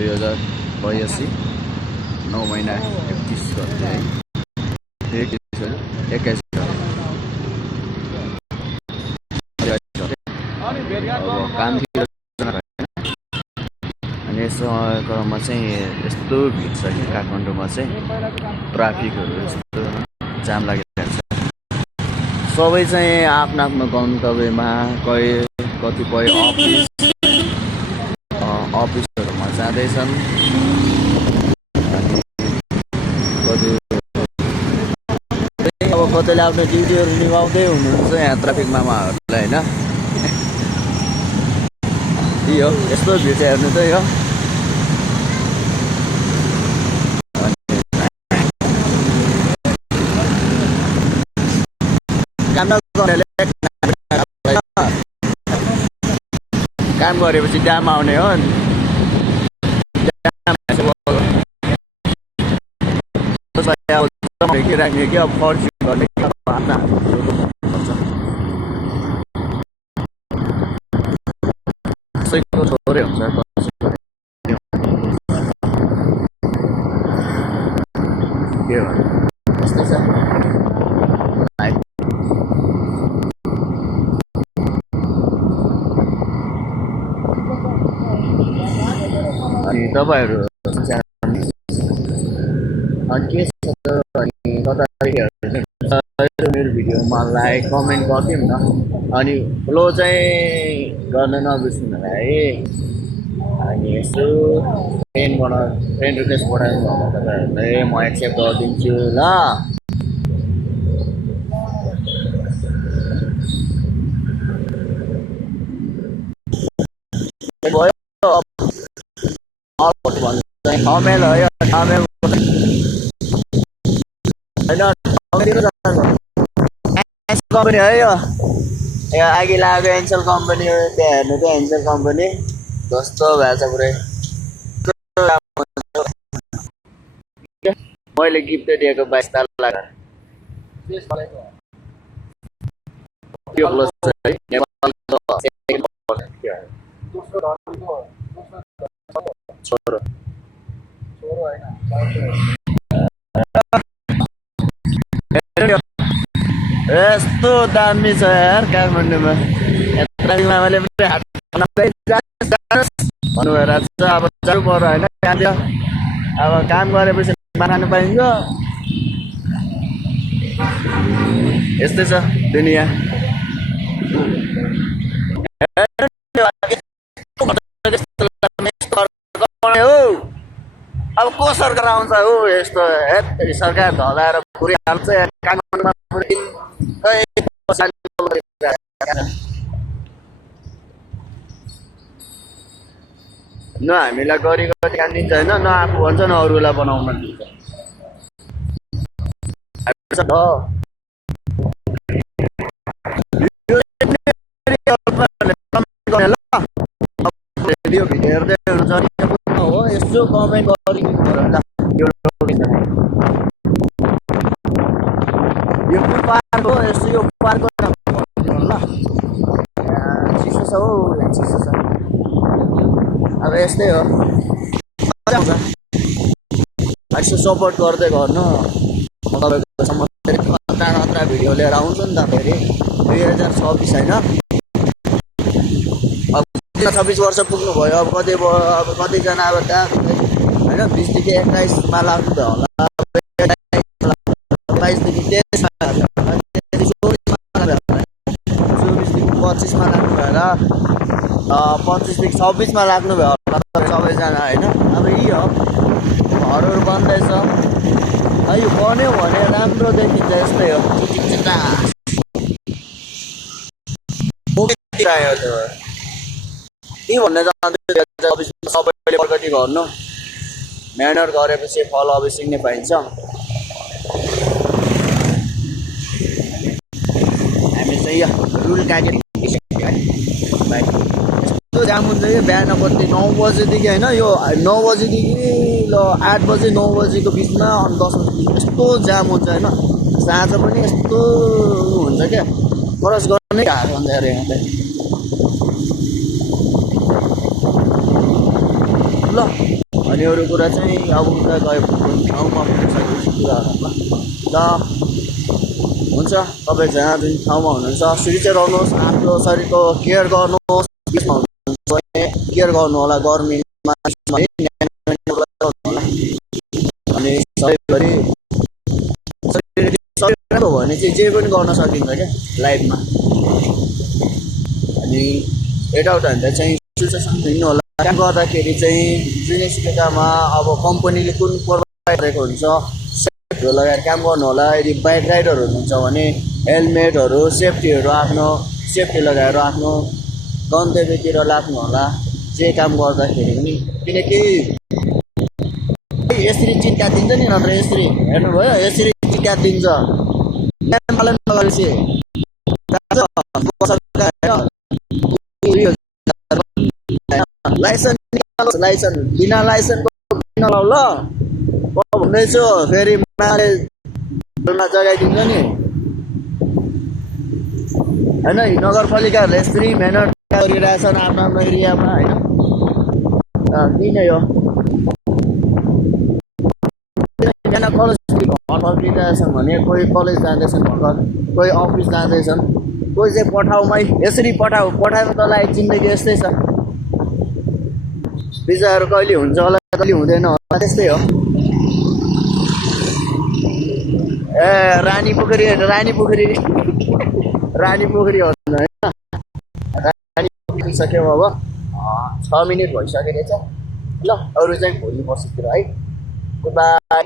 2082 9 महिना 31 गते है 21 अब कामतिर अनि समयमा चाहिँ यस्तो भिड छ कि काठमाडौँमा चाहिँ ट्राफिकहरू यस्तो जाम लागिरहेको छ सबै चाहिँ आफ्नो आफ्नो गन्तव्यमा कतिपय अफिसहरूमा जाँदैछन् अब कतैले आफ्नो ड्युटीहरू निभाउँदै हुनुहुन्छ यहाँ ट्राफिकमा उहाँहरूलाई होइन यो यस्तो भिड हेर्नु त यो काम गरेपछि ड्याम आउने हो राख्ने कि अब फर्चुन गर्ने छोरै हुन्छ के हो यस्तै छ अनि तपाईँहरू अनि के छ अनि मेरो भिडियोमा लाइक कमेन्ट गरिदिउँ न अनि फ्लो चाहिँ गर्न नबिर्सिनु होला है अनि यसो फ्रेन्ड रिक्वेस्ट पठाउनु होला तपाईँहरूले म एक्सेप्ट गरिदिन्छु ल कम्पनी है यो अघि लाग्यो एन्सल कम्पनी त्यहाँ हेर्नु त एन्सल कम्पनी कस्तो भएछ पुरै मैले गिफ्ट दिएको 22 ताला यस्तो दामी छ यार काठमाडौँमा मामाले पनि हात भन्नुभएर अब जानु पर्यो होइन त्यहाँतिर अब काम गरेपछि खानु पाइन्छ यस्तै छ दुनियाँ अब को सरकार आउँछ हो यस्तो सरकार ढलाएर पुरिहाल्छ काठमाडौँमा न हामीलाई गरी काम दिन्छ होइन न आफू भन्छ न अरूलाई बनाउन दिन्छ भिडियो हेर्दै हुनुहुन्छ हो यसो कमेन्ट गरिदिनु पर्यो ल यो पार्कको यस्तो यो पार्कको ल चिसो छ हौ चिसो छ अब यस्तै हो यसो सपोर्ट गर्दै गर्नु म तपाईँको खतरा भिडियो लिएर आउँछु नि त फेरि 2026 होइन अब 26 वर्ष पुग्नु भयो अब कतिजना अब त्यहाँ होइन 20 देखि 21 मा लाग्नु भयो होला 22 देखि 23 मा 25 मा लाग्नु भएर 25 देखि 26 मा लाग्नु भयो होला सबैजना होइन अब यो घरहरू बन्दैछ यो बन्यो भने राम्रो देखिन्छ यस्तै हो के भन्ने जाँदै सबैले प्रगति गर्नु मेहनत गरेपछि फल अवश्य नै पाइन्छ हामी चाहिँ रुल काटेर यस्तो जाम हुन्छ कि बिहान कति 9 बजेदेखि होइन यो 9 बजेदेखि ल 8 बजे 9 बजेको बिचमा अनि 10 बजेदेखि यस्तो जाम हुन्छ होइन साँझ पनि यस्तो हुन्छ क्या क्रस गर्नै गाह्रो हुन्छ अरे यहाँ ल अनि अरू कुरा चाहिँ अब उता गयो ठाउँमा पुगिसकेपछि कुराहरूमा ल हुन्छ। तपाईँ जहाँ जुन ठाउँमा हुनुहुन्छ सुरक्षित रहनुहोस्, आफ्नो शरीरको केयर गर्नुहोस्, यसमा हुनुहुन्छ भने केयर गर्नु होला गर्मीमा अनि सधैँभरि शरीर हो भने चाहिँ जे पनि गर्न सकिन्छ क्या लाइफमा। अनि यताउता भन्दा चाहिँ सिचुएसन हिँड्नु होला। काम गर्दाखेरि चाहिँ जुनै सुकेकामा अब कम्पनीले कुन प्रोभाइड गरेको हुन्छ सेफ्टीहरू लगाएर काम गर्नु होला। यदि बाइक राइडर हुनुहुन्छ भने हेलमेटहरू सेफ्टीहरू आफ्नो सेफ्टी लगाएर आफ्नो गन्तव्यतिर लाग्नु होला जे काम गर्दाखेरि पनि। किनकि यसरी चिट्टा दिन्छ नि, नत्र यसरी हेर्नुभयो यसरी चिट्टा दिन्छ पालन नगरेपछि लाइसेन्स बिना लाइसेन्सको नलाउ ल भन्दैछु। फेरि जगाइदिन्छ नि होइन। नगरपालिकाहरूले यसरी मेहनत गरिरहेछन् आफ्नो आफ्नो एरियामा होइन। किन यो बिहान कलेज घर फर्किरहेछन् भने कोही कलेज जाँदैछन् भर्खर, कोही अफिस जाँदैछन्, कोही चाहिँ पठाउमै यसरी पठाउनु त लागि जिन्दगी यस्तै छ। बिजाहरू कहिले हुन्छ होला कहिले हुँदैन होला त्यस्तै हो। ए रानी पोखरी हो रानी पोखरी हो होइन। रानी पोखरी सक्यो अब 6 मिनट भइसकेको रहेछ। ल अरू चाहिँ भोलि पर्सितिर है। Good by.